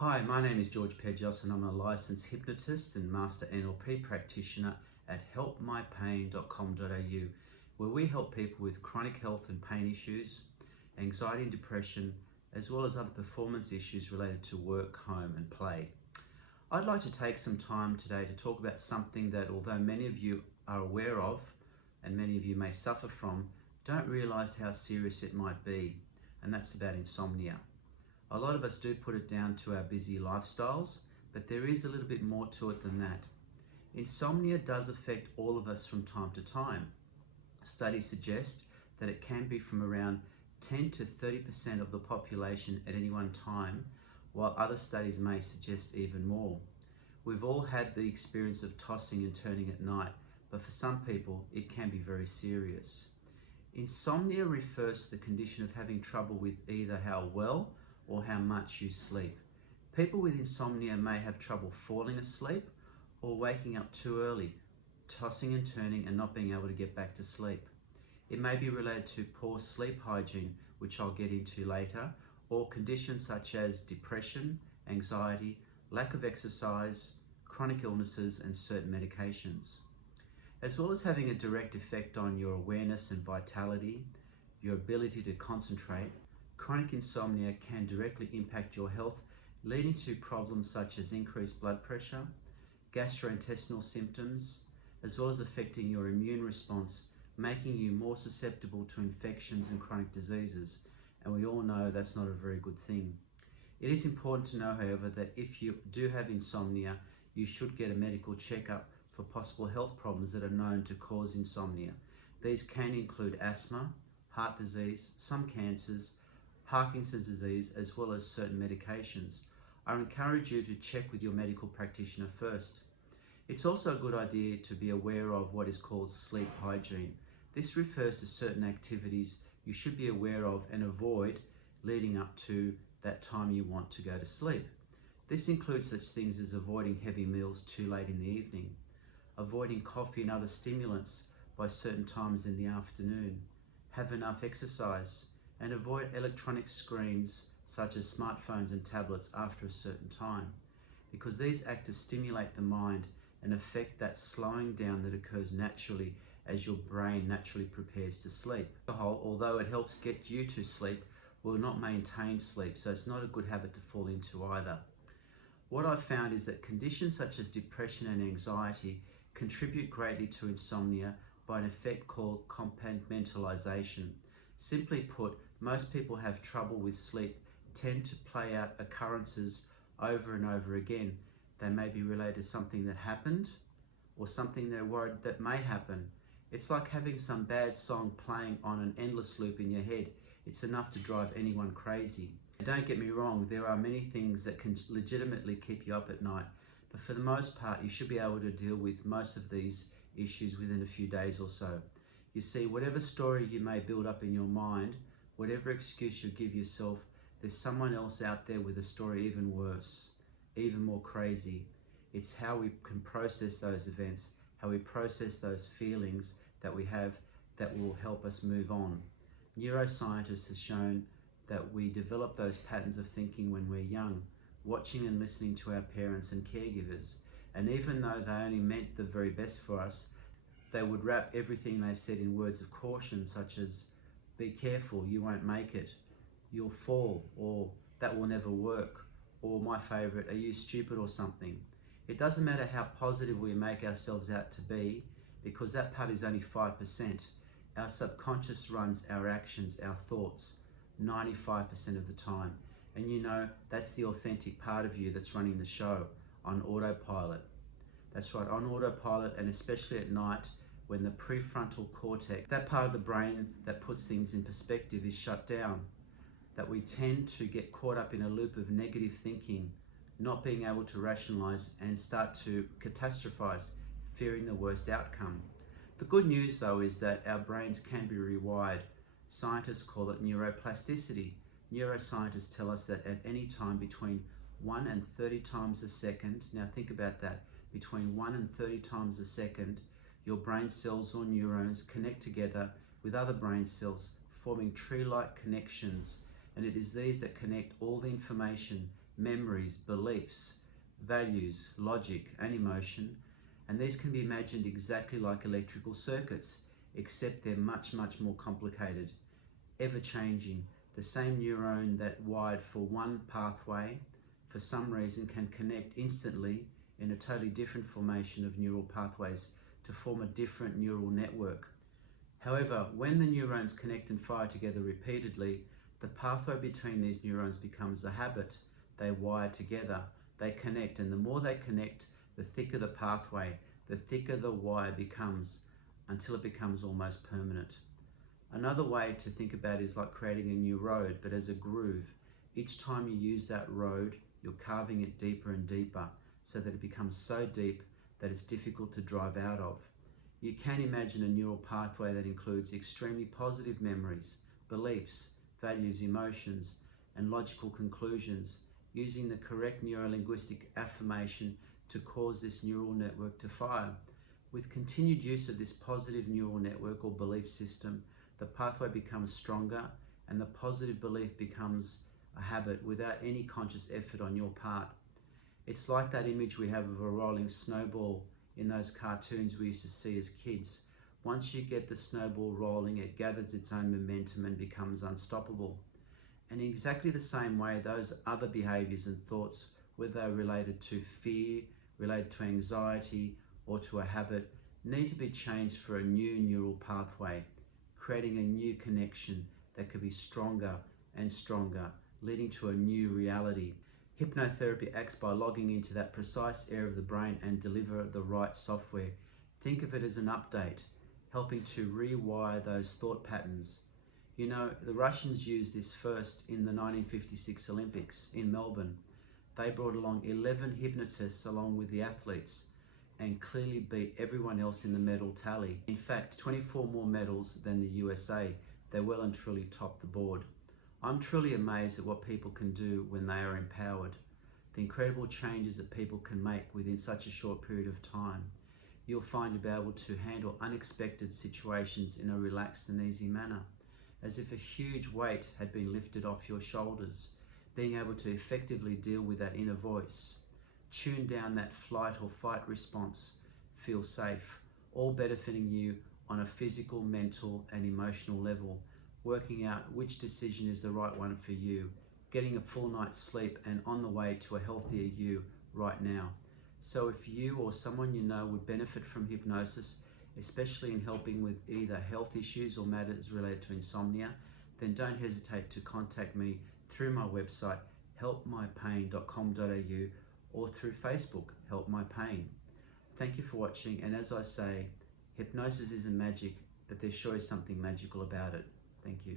Hi, my name is George Pedros and I'm a licensed hypnotist and master NLP practitioner at helpmypain.com.au, where we help people with chronic health and pain issues, anxiety and depression, as well as other performance issues related to work, home and play. I'd like to take some time today to talk about something that, although many of you are aware of and many of you may suffer from, don't realize how serious it might be, and that's about insomnia. A lot of us do put it down to our busy lifestyles, but there is a little bit more to it than that. Insomnia does affect all of us from time to time. Studies suggest that it can be from around 10 to 30% of the population at any one time, while other studies may suggest even more. We've all had the experience of tossing and turning at night, but for some people it can be very serious. Insomnia refers to the condition of having trouble with either how well or how much you sleep. People with insomnia may have trouble falling asleep or waking up too early, tossing and turning and not being able to get back to sleep. It may be related to poor sleep hygiene, which I'll get into later, or conditions such as depression, anxiety, lack of exercise, chronic illnesses and certain medications. As well as having a direct effect on your awareness and vitality, your ability to concentrate, chronic insomnia can directly impact your health, leading to problems such as increased blood pressure, gastrointestinal symptoms, as well as affecting your immune response, making you more susceptible to infections and chronic diseases. And we all know that's not a very good thing. It is important to know, however, that if you do have insomnia, you should get a medical checkup for possible health problems that are known to cause insomnia. These can include asthma, heart disease, some cancers, Parkinson's disease, as well as certain medications. I encourage you to check with your medical practitioner first. It's also a good idea to be aware of what is called sleep hygiene. This refers to certain activities you should be aware of and avoid leading up to that time you want to go to sleep. This includes such things as avoiding heavy meals too late in the evening, avoiding coffee and other stimulants by certain times in the afternoon, have enough exercise, and avoid electronic screens such as smartphones and tablets after a certain time, because these act to stimulate the mind and affect that slowing down that occurs naturally as your brain naturally prepares to sleep. Alcohol, although it helps get you to sleep, will not maintain sleep, so it's not a good habit to fall into either. What I've found is that conditions such as depression and anxiety contribute greatly to insomnia by an effect called compartmentalization. Simply put, most people have trouble with sleep, tend to play out occurrences over and over again. They may be related to something that happened or something they're worried that may happen. It's like having some bad song playing on an endless loop in your head. It's enough to drive anyone crazy. Don't get me wrong, there are many things that can legitimately keep you up at night, but for the most part, you should be able to deal with most of these issues within a few days or so. You see, whatever story you may build up in your mind, whatever excuse you give yourself, there's someone else out there with a story even worse, even more crazy. It's how we can process those events, how we process those feelings that we have that will help us move on. Neuroscientists have shown that we develop those patterns of thinking when we're young, watching and listening to our parents and caregivers. And even though they only meant the very best for us, they would wrap everything they said in words of caution, such as, be careful, you won't make it, you'll fall, or that will never work, or my favorite, are you stupid or something. It doesn't matter how positive we make ourselves out to be, because that part is only 5%. Our subconscious runs our actions, our thoughts, 95% of the time. And you know, that's the authentic part of you that's running the show on autopilot. That's right, on autopilot, and especially at night when the prefrontal cortex, that part of the brain that puts things in perspective, is shut down, that we tend to get caught up in a loop of negative thinking, not being able to rationalize and start to catastrophize, fearing the worst outcome. The good news though is that our brains can be rewired. Scientists call it neuroplasticity. Neuroscientists tell us that at any time between 1 and 30 times a second, now think about that, between 1 and 30 times a second, your brain cells or neurons connect together with other brain cells, forming tree-like connections, and it is these that connect all the information memories, beliefs, values, logic, and emotion. And these can be imagined exactly like electrical circuits, except they're much, much more complicated, ever changing. The same neuron that wired for one pathway, for some reason, can connect instantly in a totally different formation of neural pathways to form a different neural network. However, when the neurons connect and fire together repeatedly, the pathway between these neurons becomes a habit. They wire together, they connect, and the more they connect, the thicker the pathway, the thicker the wire becomes, until it becomes almost permanent. Another way to think about it is like creating a new road, but as a groove. Each time you use that road, you're carving it deeper and deeper, so that it becomes so deep that it's difficult to drive out of. You can imagine a neural pathway that includes extremely positive memories, beliefs, values, emotions, and logical conclusions, using the correct neurolinguistic affirmation to cause this neural network to fire. With continued use of this positive neural network or belief system, the pathway becomes stronger and the positive belief becomes a habit without any conscious effort on your part. It's like that image we have of a rolling snowball in those cartoons we used to see as kids. Once you get the snowball rolling, it gathers its own momentum and becomes unstoppable. And in exactly the same way, those other behaviors and thoughts, whether they're related to fear, related to anxiety, or to a habit, need to be changed for a new neural pathway, creating a new connection that could be stronger and stronger, leading to a new reality. Hypnotherapy acts by logging into that precise area of the brain and deliver the right software. Think of it as an update, helping to rewire those thought patterns. You know, the Russians used this first in the 1956 Olympics in Melbourne. They brought along 11 hypnotists along with the athletes and clearly beat everyone else in the medal tally. In fact, 24 more medals than the USA. They well and truly topped the board. I'm truly amazed at what people can do when they are empowered. The incredible changes that people can make within such a short period of time. You'll find you'll be able to handle unexpected situations in a relaxed and easy manner, as if a huge weight had been lifted off your shoulders, being able to effectively deal with that inner voice. Tune down that flight or fight response, feel safe, all benefiting you on a physical, mental, and emotional level, working out which decision is the right one for you, getting a full night's sleep, and on the way to a healthier you right now. So if you or someone you know would benefit from hypnosis, especially in helping with either health issues or matters related to insomnia, then don't hesitate to contact me through my website, helpmypain.com.au, or through Facebook, Help My Pain. Thank you for watching, and as I say, hypnosis isn't magic, but there sure is something magical about it. Thank you.